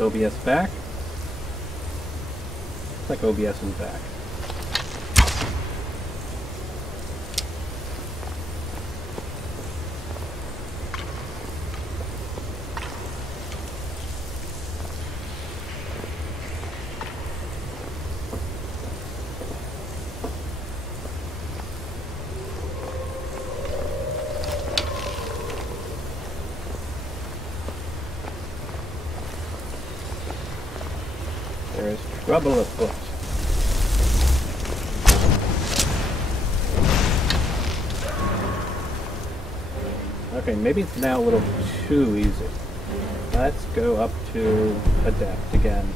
OBS back? Looks like OBS is back. There is trouble afoot. Okay, maybe it's now a little too easy. Let's go up to Adept again.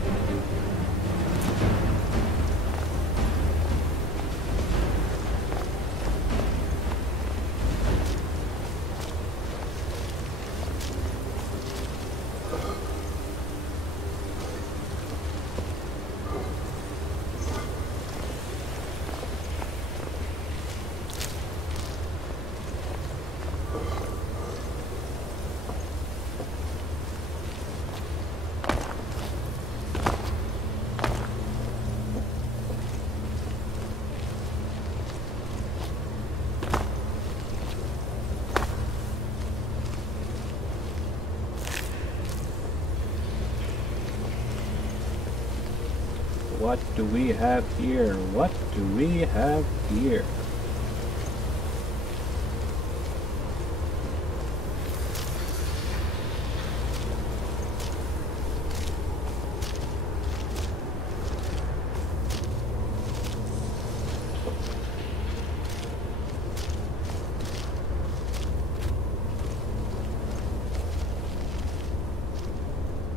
What do we have here? What do we have here?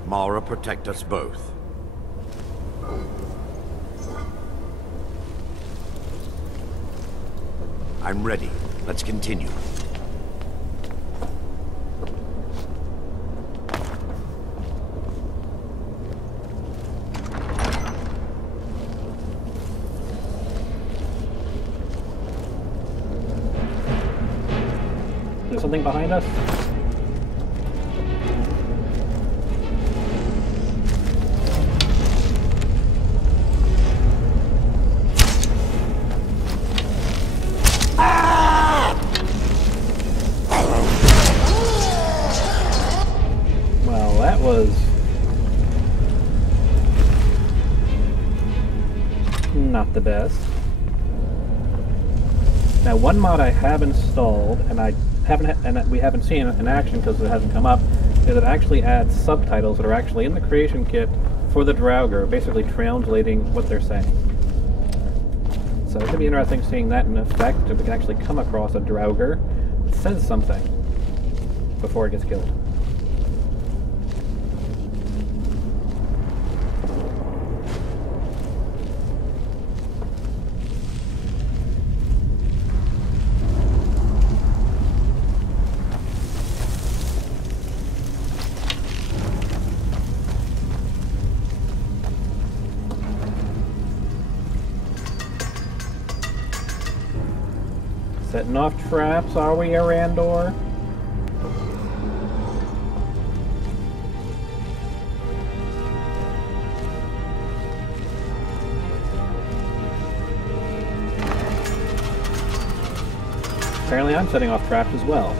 Mara, protect us both. I'm ready. Let's continue. There's something behind us? Not the best. Now, one mod I have installed, and we haven't seen in action because it hasn't come up, is it actually adds subtitles that are actually in the creation kit for the Draugr, basically translating what they're saying. So it's going to be interesting seeing that in effect, if we can actually come across a Draugr that says something before it gets killed. Setting off traps, are we, Arandor? Apparently I'm setting off traps as well.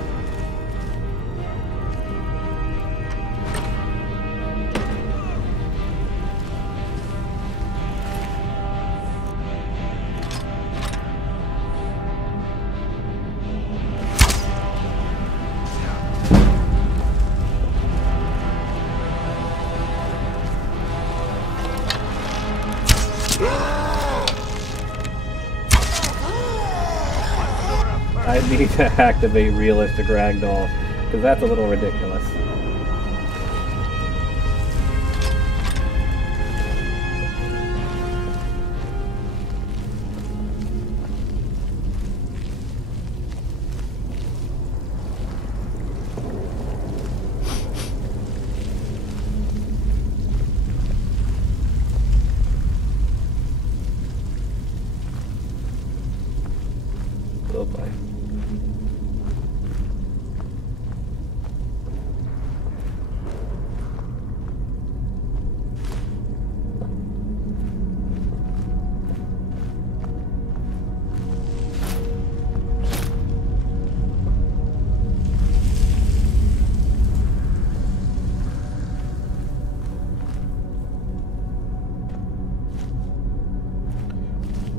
I need to activate realistic ragdoll, because that's a little ridiculous. Oh boy.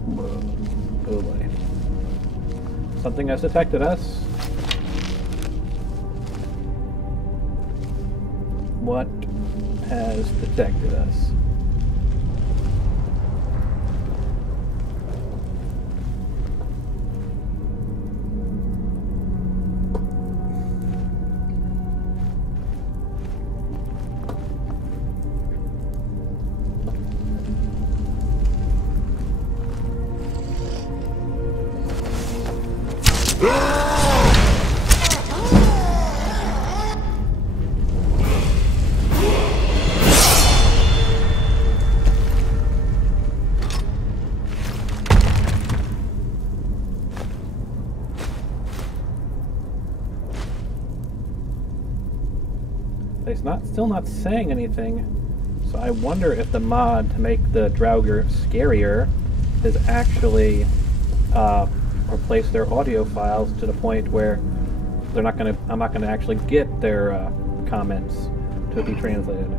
Oh boy. Something has detected us. What has detected us? Still not saying anything, so I wonder if the mod to make the Draugr scarier is actually replace their audio files to the point where I'm not gonna actually get their comments to be translated.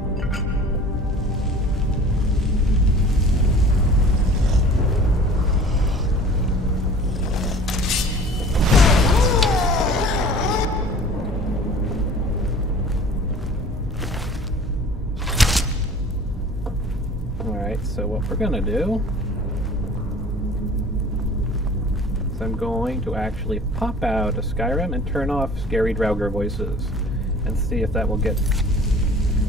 So what we're gonna do is I'm going to actually pop out of Skyrim and turn off scary Draugr voices and see if that will get,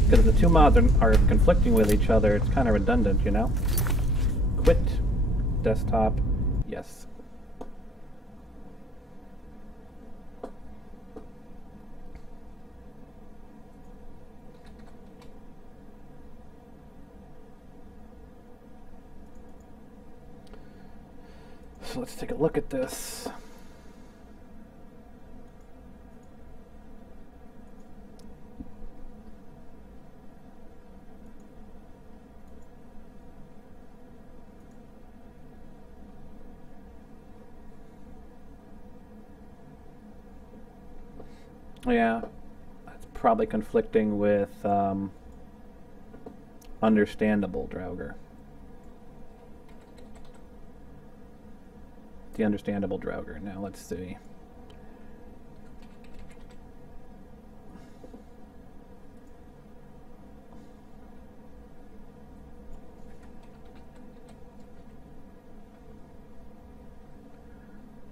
because the two mods are conflicting with each other. It's kind of redundant, you know. Quit desktop, yes. So let's take a look at this. Yeah, that's probably conflicting with understandable Draugr. The understandable Draugr. Now let's see.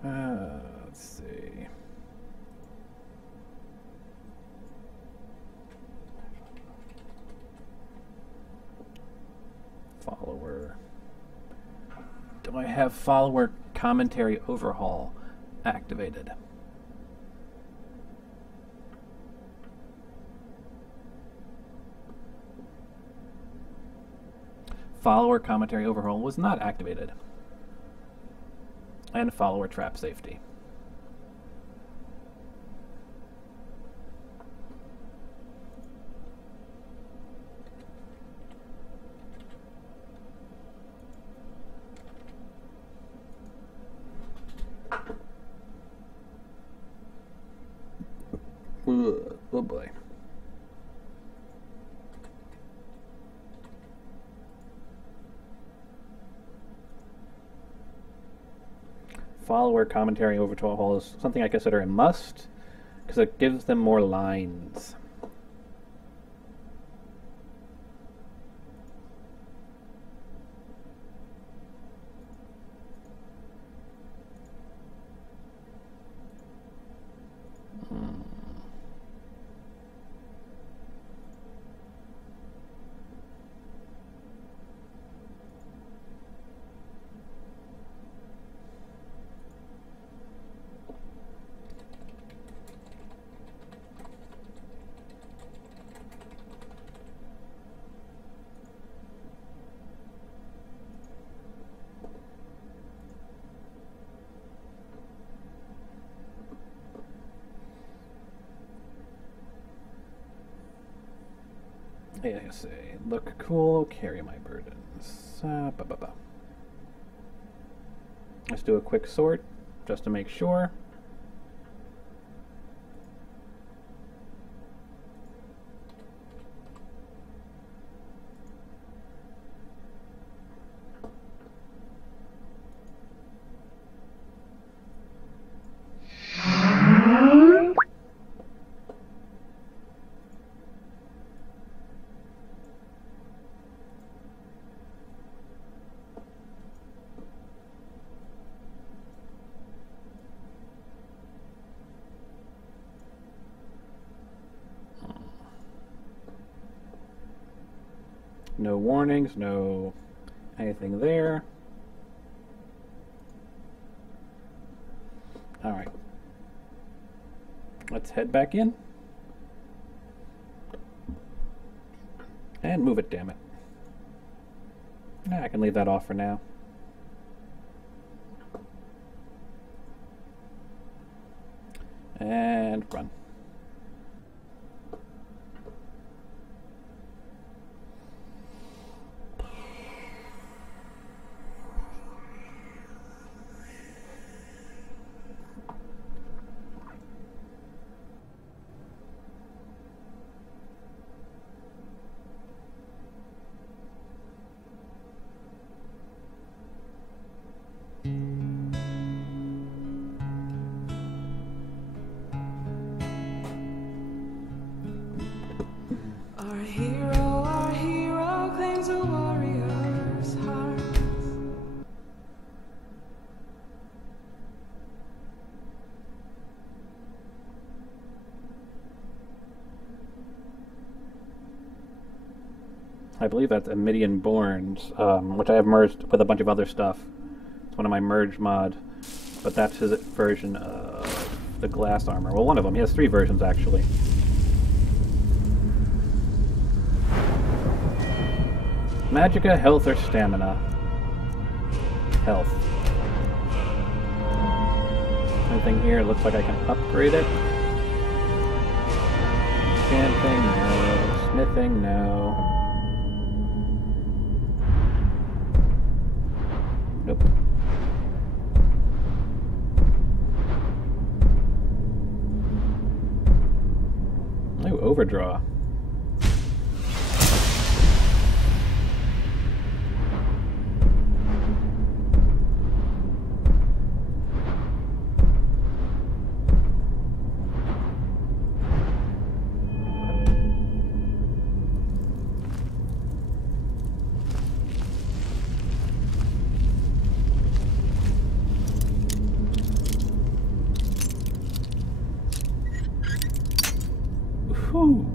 Let's see. Follower. Do I have follower commentary overhaul activated? Follower commentary overhaul was not activated. And follower trap safety. Oh boy. Follower commentary overhaul is something I consider a must because it gives them more lines. Yeah, I say, look cool, carry my burdens. Let's do a quick sort, just to make sure. no warnings, no anything there. Alright. Let's head back in. And move it, damn it. I can leave that off for now. And run. Our hero claims a warrior's heart. I believe that's Amidian Borns, which I have merged with a bunch of other stuff. It's one of my merge mod, but that's his version of the glass armor. Well, one of them. He has 3 versions, actually. Magicka, health, or stamina? Health. Anything here? Looks like I can upgrade it. Enchanting, no. Smithing, no. Nope. Ooh, overdraw. Whew.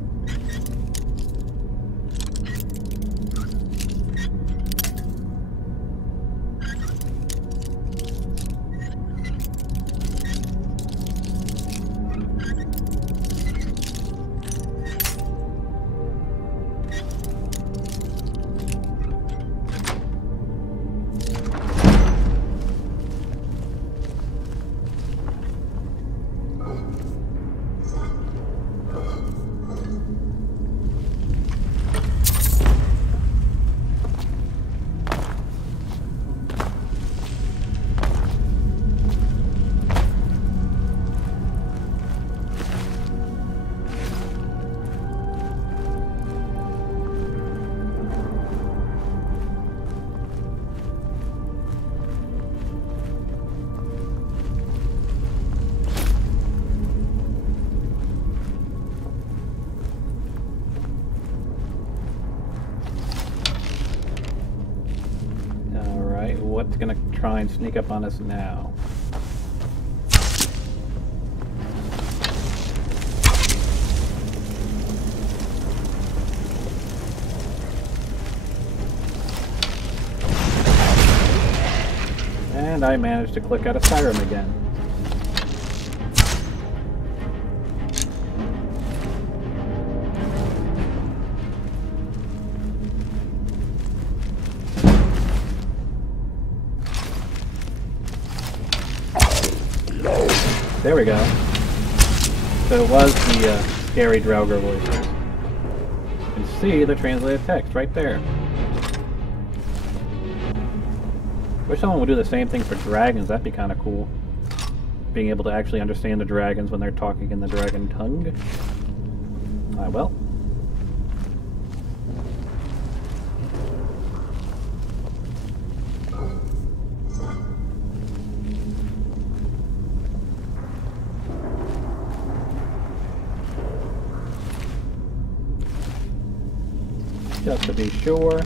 What's gonna try and sneak up on us now? And I managed to click out of Skyrim again. There we go. So it was the scary Draugr voices. You can see the translated text right there. Wish someone would do the same thing for dragons. That'd be kind of cool. Being able to actually understand the dragons when they're talking in the dragon tongue. Well. Just to be sure.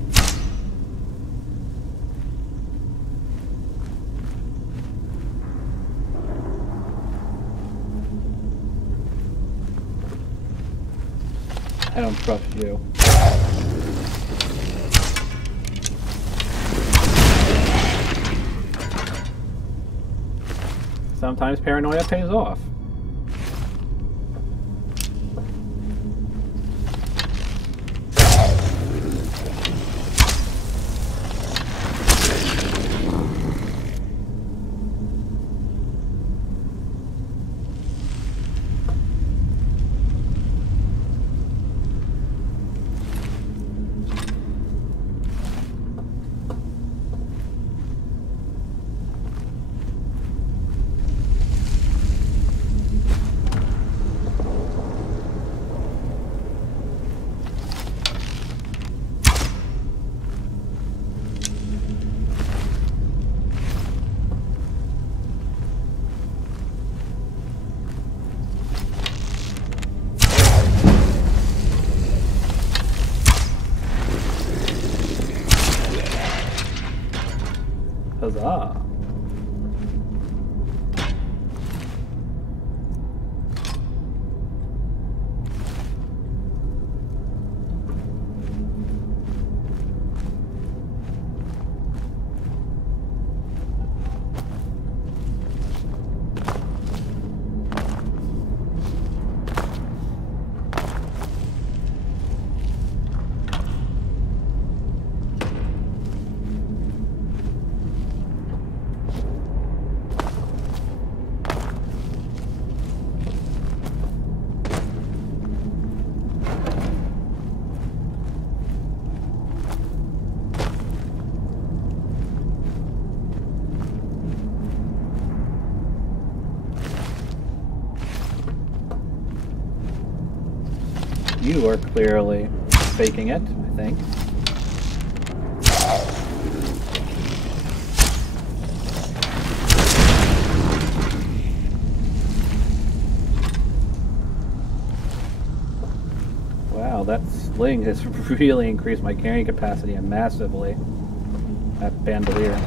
I don't trust you. Sometimes paranoia pays off. Huzzah. You are clearly faking it, I think. Wow, that sling has really increased my carrying capacity massively. That bandolier.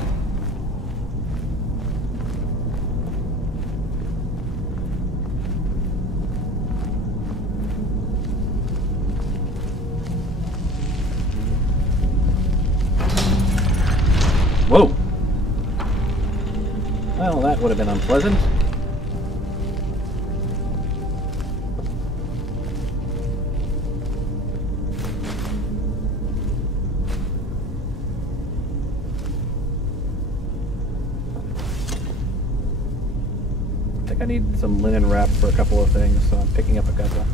Whoa! Well, that would have been unpleasant. I think I need some linen wrap for a couple of things, so I'm picking up a couple.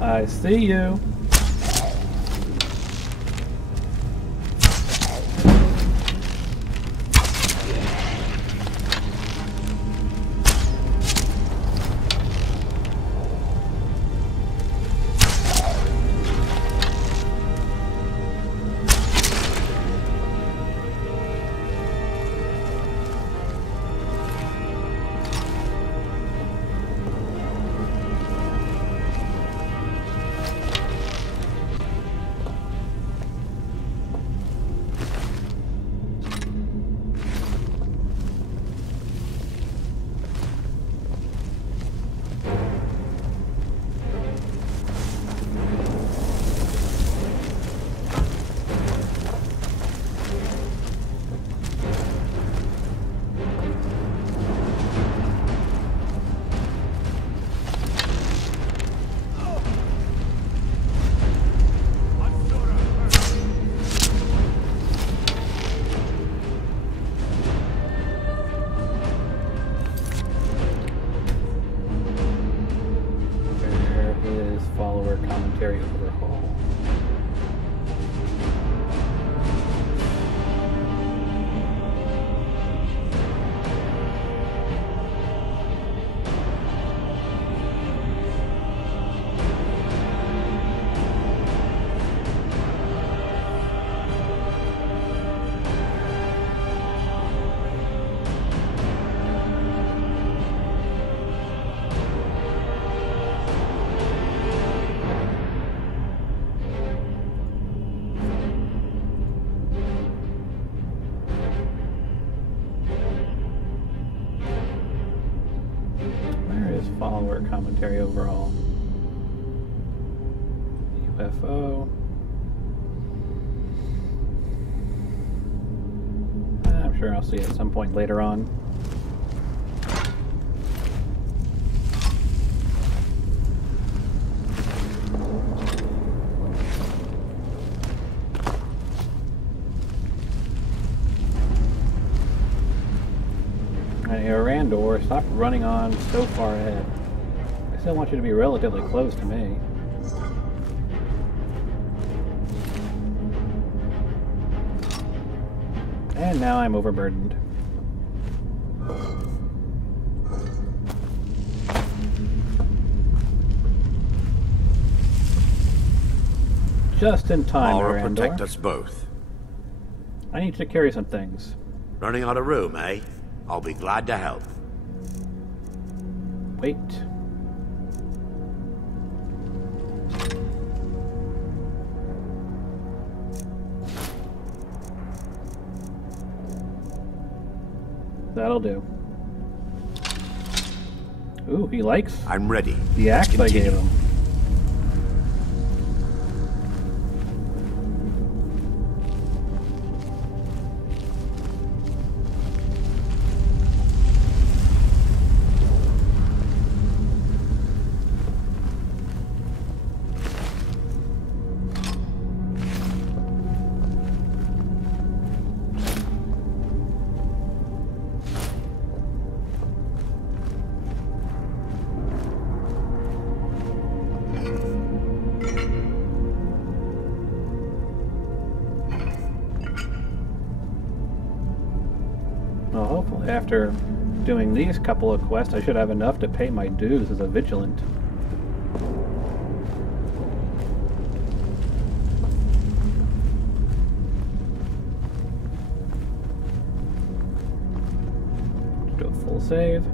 I see you. commentary overhaul. Follower commentary overall. UFO. I'm sure I'll see it at some point later on. Randor, stop running on so far ahead. I still want you to be relatively close to me. And now I'm overburdened. Just in time, Mara, Randor. protect us both. I need to carry some things. Running out of room, eh? I'll be glad to help. Wait. That'll do. Ooh, he likes I'm ready. the axe I gave him. Well, hopefully after doing these couple of quests, I should have enough to pay my dues as a vigilant. Do a full save.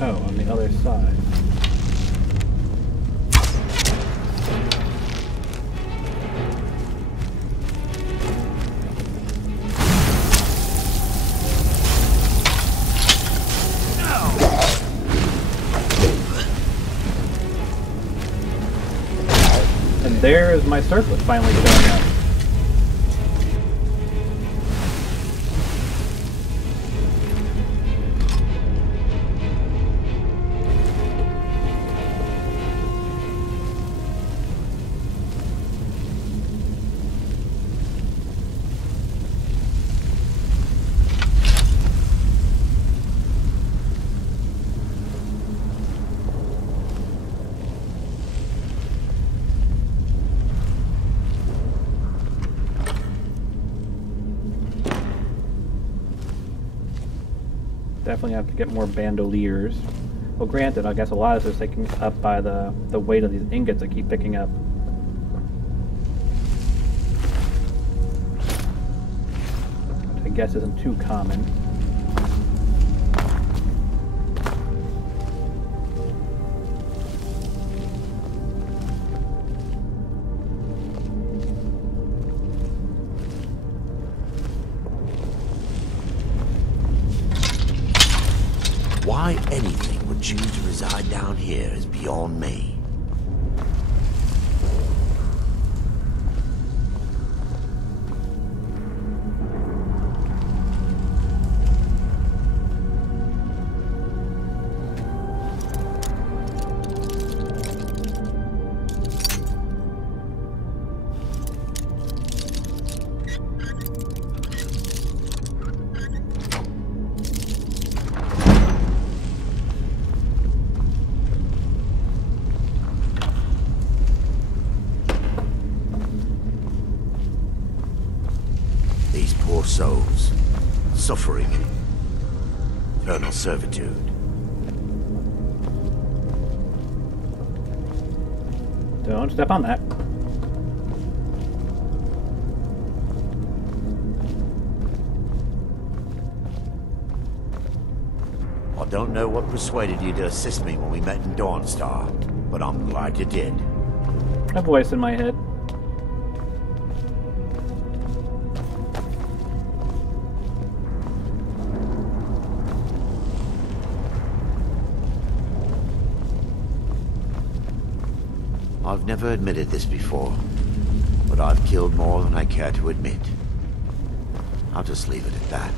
Oh, on the other side. And there's my circlet finally showing up. Definitely have to get more bandoliers. Well, granted, I guess a lot of this is taken up by the weight of these ingots I keep picking up. Which I guess isn't too common. Why anything would choose to reside down here is beyond me. souls, suffering, eternal servitude. Don't step on that. I don't know what persuaded you to assist me when we met in Dawnstar, but I'm glad you did. A voice in my head. I've never admitted this before, but I've killed more than I care to admit. I'll just leave it at that.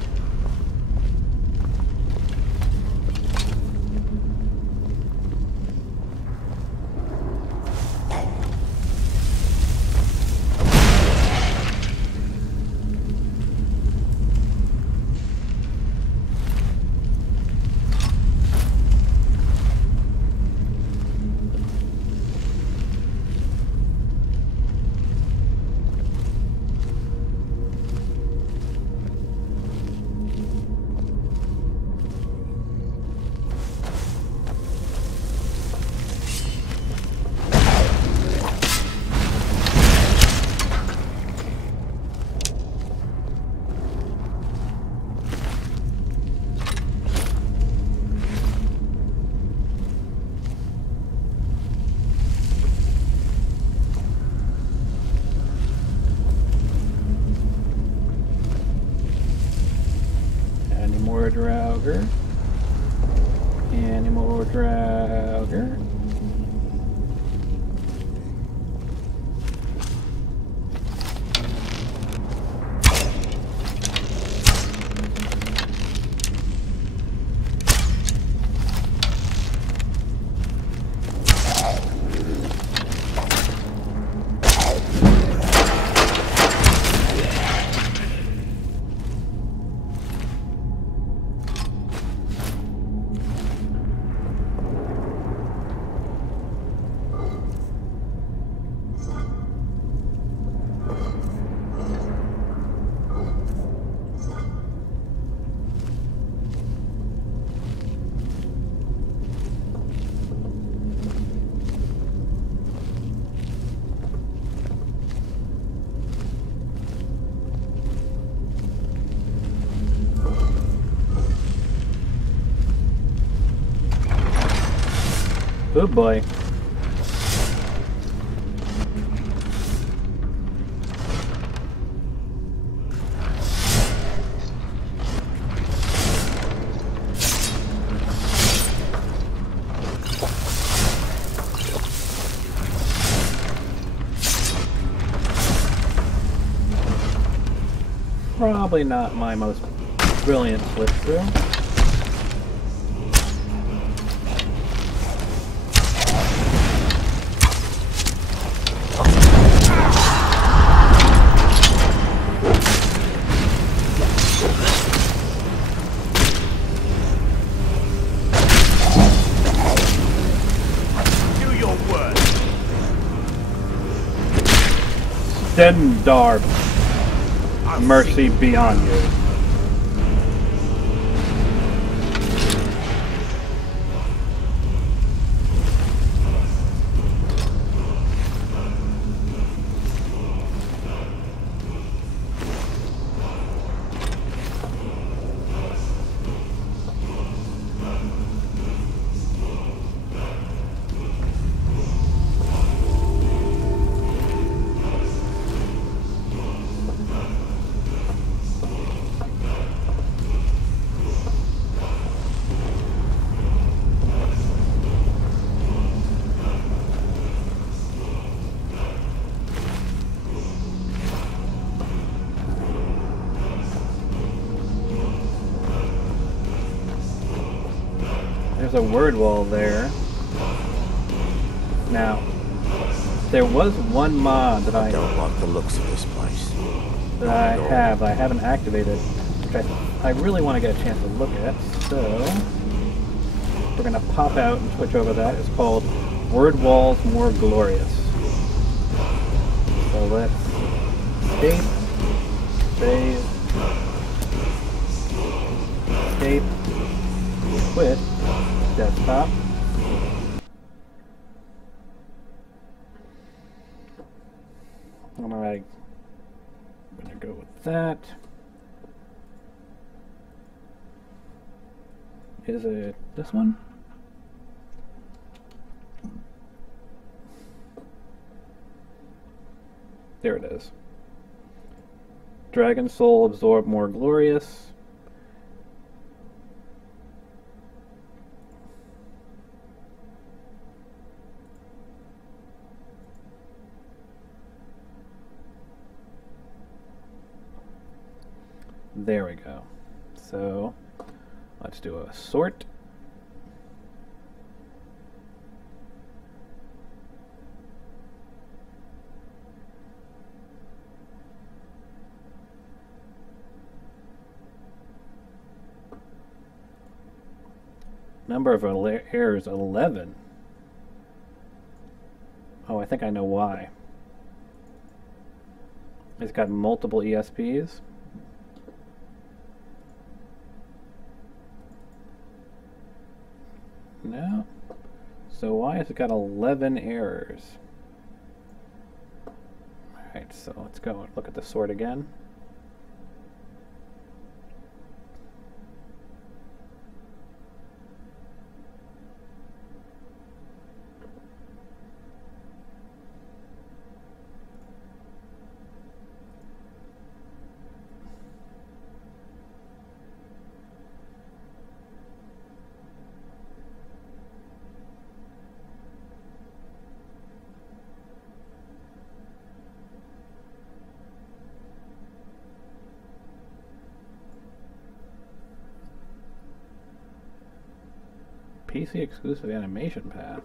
Draugr. Any more Draugr? Oh boy. Probably not my most brilliant switch through. Stendarr, mercy be on you. There's a word wall there. Now, there was one mod that I don't like the looks of this place. That I haven't activated, which I really want to get a chance to look at. So we're gonna pop out and switch over that. It's called Word Walls More Glorious. So let's save. escape, quit, desktop. And I'm gonna go with that. Is it this one? There it is. Dragon Soul, absorb more glorious. There we go. So let's do a sort. Number of errors 11. Oh, I think I know why. It's got multiple ESPs. No. So why has it got 11 errors? Alright, so let's go and look at the sort again. PC exclusive animation path.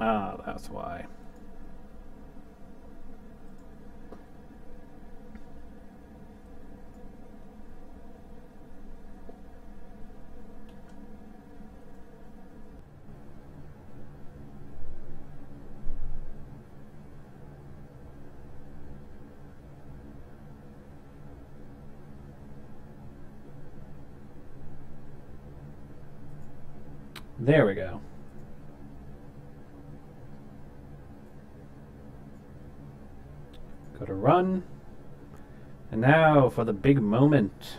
Ah, that's why. There we go. Go to run. And now for the big moment.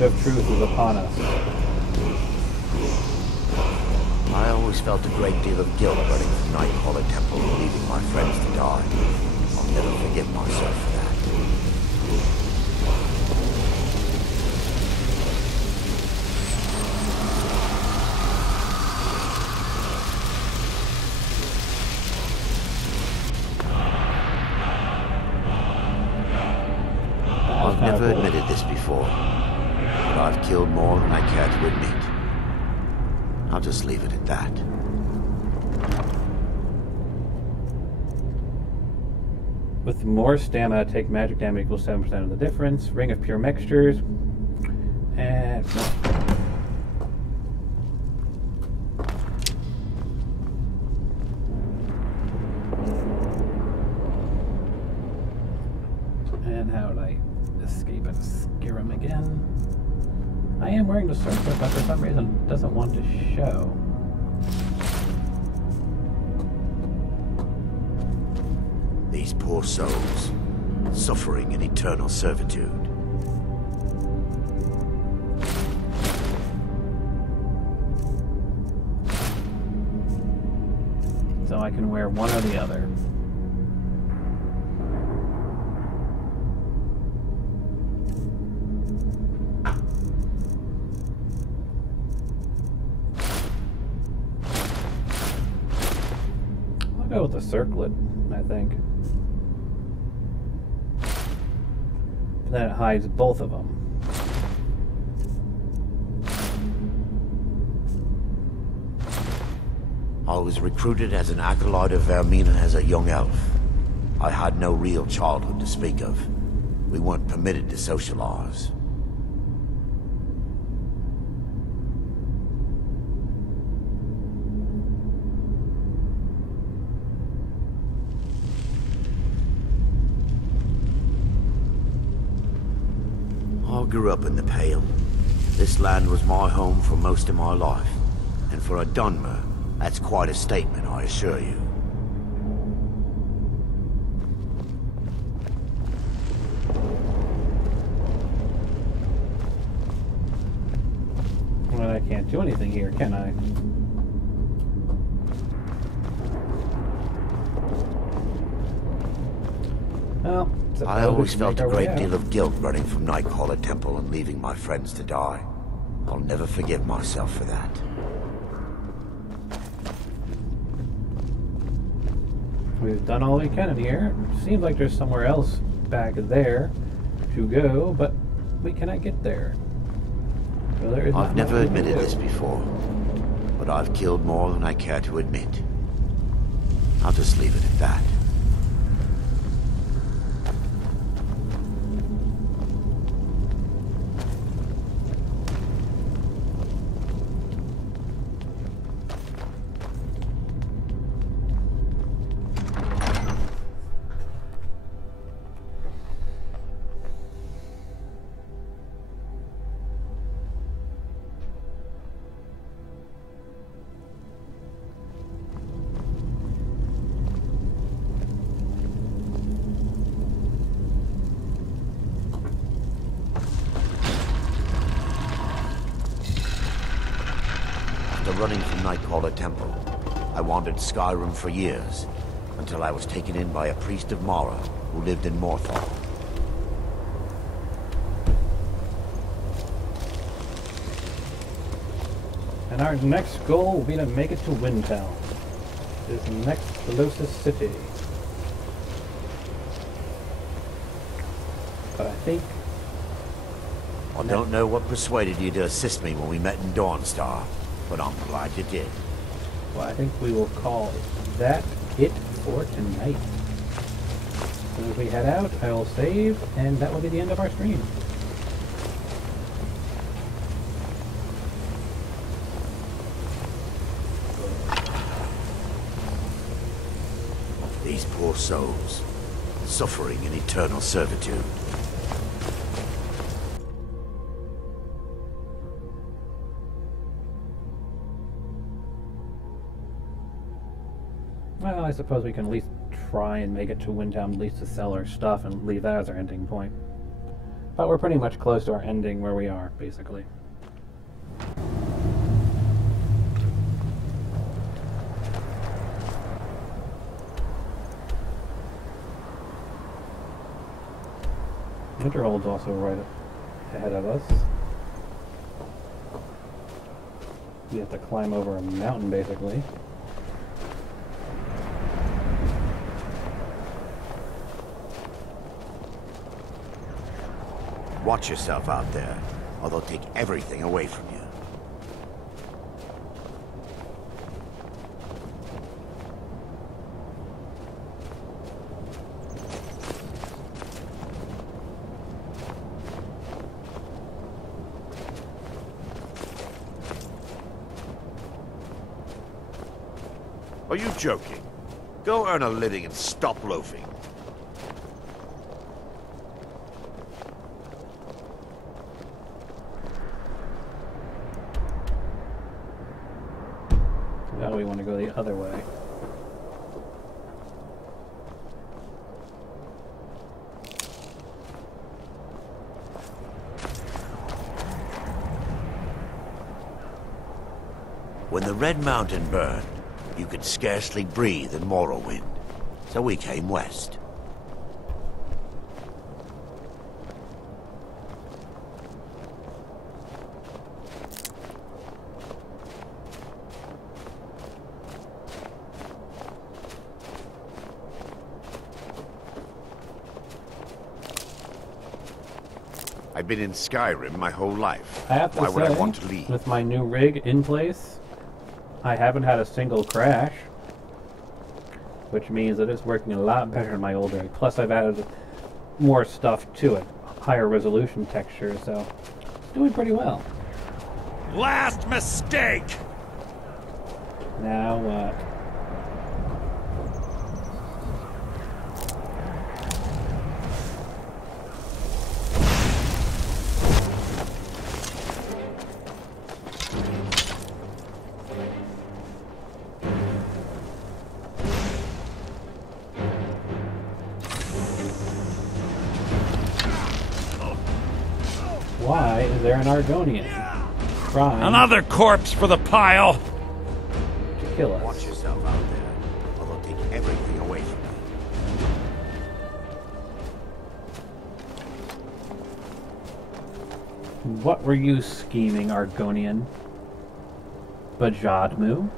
Of truth is upon us. I always felt a great deal of guilt running from Nightcrawler Temple and leaving my friends to die. I'll never forgive myself for that. I've never admitted this before. I've killed more than I care to admit. I'll just leave it at that. With more stamina, take magic damage equals 7% of the difference. Ring of Pure Mixtures. And... And how did I escape and scare him again? I am wearing the circlet, but for some reason it doesn't want to show. These poor souls, suffering in eternal servitude. So I can wear one or the other. I'll go with the circlet, I think. Then it hides both of them. I was recruited as an acolyte of Vermina as a young elf. I had no real childhood to speak of. We weren't permitted to socialize. I grew up in the Pale. This land was my home for most of my life. And for a Dunmer, that's quite a statement, I assure you. Well, I can't do anything here, can I? Well, I always suppose we felt make a our way great deal out. of guilt running from Nightcaller Temple and leaving my friends to die. I'll never forgive myself for that. We've done all we can in here. Seems like there's somewhere else back there to go, but we cannot get there. So there is I've not much never we can admitted do. this before, but I've killed more than I care to admit. I'll just leave it at that. After running from Nightcaller Temple, I wandered Skyrim for years, until I was taken in by a priest of Mara who lived in Morthal. And our next goal will be to make it to Windtown. This next closest city. But I think I don't know what persuaded you to assist me when we met in Dawnstar, but I'm glad you did. well, I think we will call that it for tonight. As soon as we head out, I will save, and that will be the end of our stream. These poor souls, suffering in eternal servitude. Well, I suppose we can at least try and make it to Windtown, at least to sell our stuff and leave that as our ending point. But we're pretty much close to our ending where we are, basically. Winterhold's also right ahead of us. We have to climb over a mountain, basically. Watch yourself out there, or they'll take everything away from you. Are you joking? Go earn a living and stop loafing. Oh, we want to go the other way. When the Red Mountain burned, you could scarcely breathe in Morrowind, so we came west. I've been in Skyrim my whole life. I have to Why would I say, want to leave? with my new rig in place, I haven't had a single crash, which means that it's working a lot better than my old rig. Plus, I've added more stuff to it, higher resolution texture, so it's doing pretty well. Last mistake! Now what? Why is there an Argonian trying Another corpse for the pile! to kill us? Watch yourself out there, or they'll take everything away from you. What were you scheming, Argonian? Bajadmu?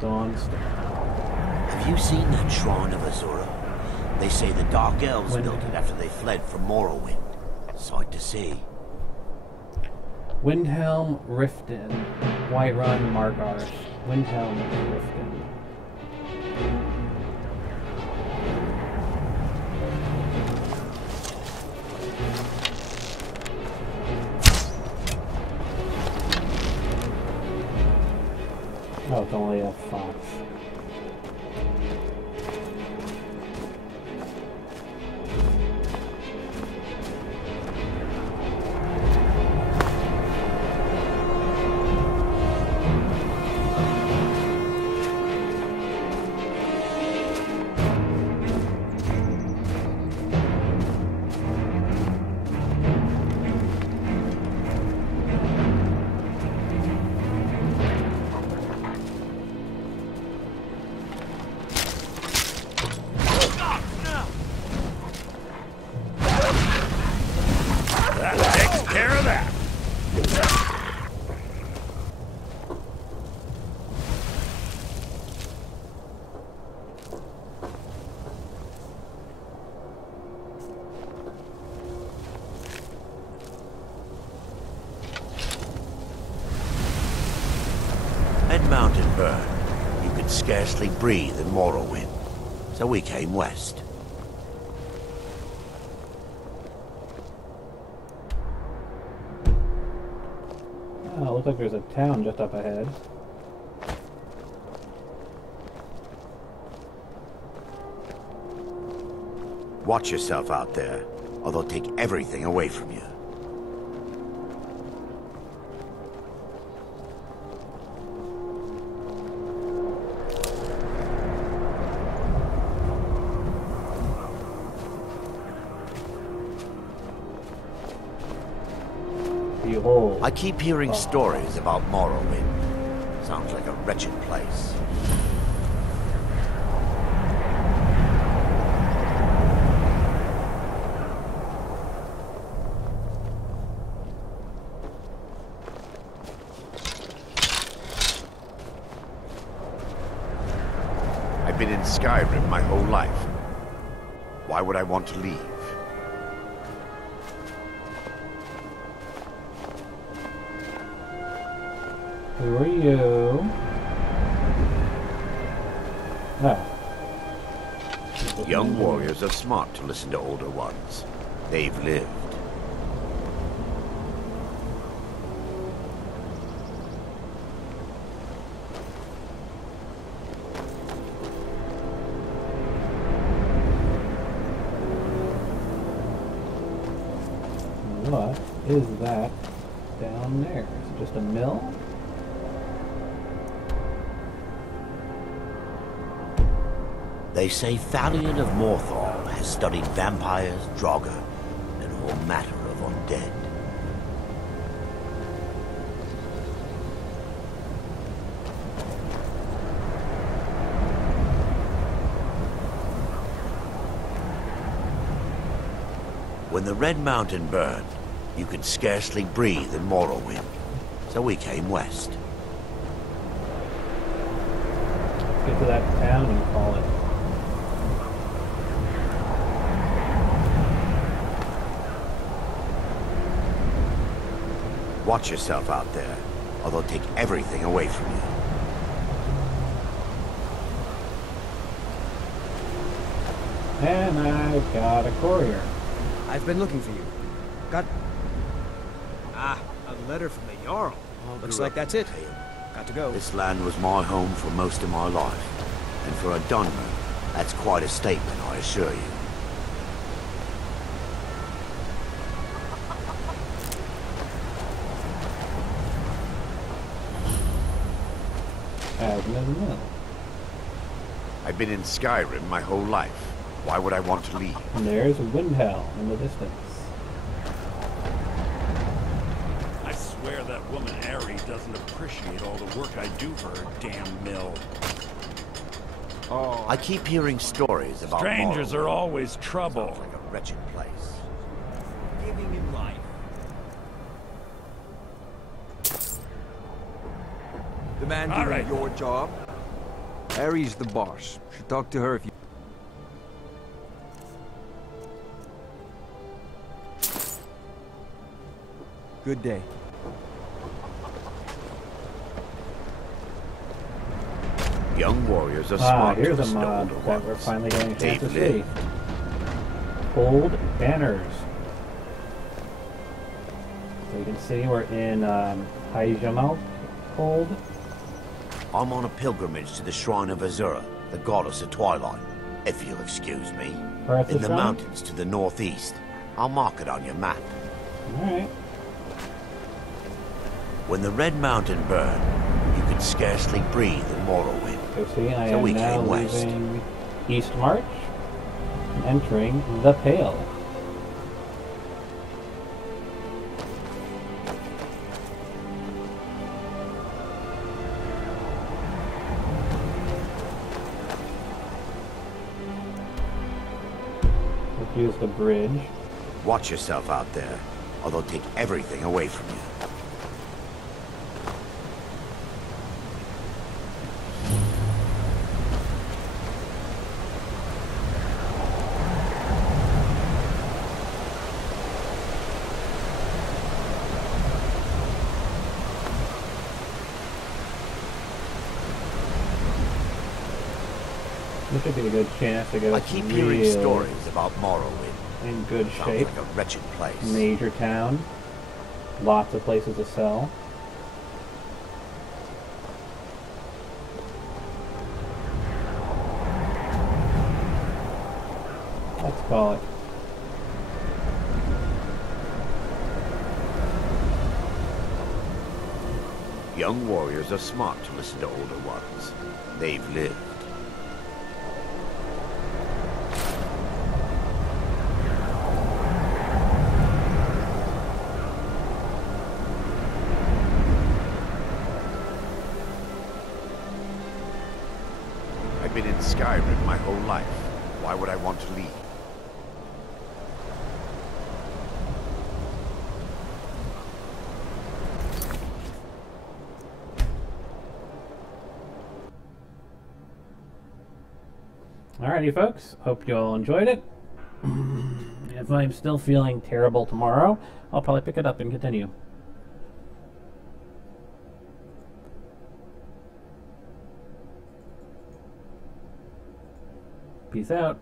Dawnstar. Have you seen that shrine of Azura? They say the Dark Elves When- built it after they fled from Morrowind. Sight to see. Windhelm, Riften, Whiterun, Markarth. Windhelm, Riften. Oh, it's only a fox. That takes care of that! Red Mountain burned. You could scarcely breathe in Morrowind, so we came west. Oh, looks like there's a town just up ahead. Watch yourself out there, or they'll take everything away from you. Behold. I keep hearing stories about Morrowind. Sounds like a wretched place. I've been in Skyrim my whole life. Why would I want to leave? Who are you? Oh. Young warriors are smart to listen to older ones. They've lived. is that down there? Is it just a mill? They say Thalion of Morthal has studied vampires, Draugr, and all matter of undead. When the Red Mountain burned, you could scarcely breathe in Morrowind, so we came west. Let's get to that town and call it. Watch yourself out there, or they'll take everything away from you. And I've got a courier. I've been looking for you. Got... Ah, a letter from the Jarl. Looks like that's it. Got to go. This land was my home for most of my life. And for a Dunmer, that's quite a statement, I assure you. Mill. I've been in Skyrim my whole life. Why would I want to leave? And there's Windhell in the distance. I swear that woman Ari doesn't appreciate all the work I do for her damn mill. Oh, I keep hearing stories about Strangers Morrowind. are always trouble. Sounds like a wretched place. giving him life. The man All doing right. your job? Ari's the boss. Should talk to her if you... Good day. Young warriors are Ah, smart to here's a listen to mod older that we're ones. finally getting a chance to They've see. lived. Cold Banners. So you can see we're in Hyjamel Cold. I'm on a pilgrimage to the Shrine of Azura, the goddess of twilight, if you'll excuse me. Where's In the shrine? mountains to the northeast. I'll mark it on your map. Alright. When the Red Mountain burned, you could scarcely breathe in Morrowind. So see, I So am we now came west. leaving East March and entering the Pale. Let's use the bridge. Watch yourself out there, or they'll take everything away from you. This should be a good chance to get I us keep hearing real stories about Morrowind. in good Sounds shape. like a wretched place. Major town. Lots of places to sell. Let's call it. Young warriors are smart to listen to older ones. They've lived. I've been in Skyrim my whole life. Why would I want to leave? Alrighty, folks. Hope you all enjoyed it. If I'm still feeling terrible tomorrow, I'll probably pick it up and continue. Peace out.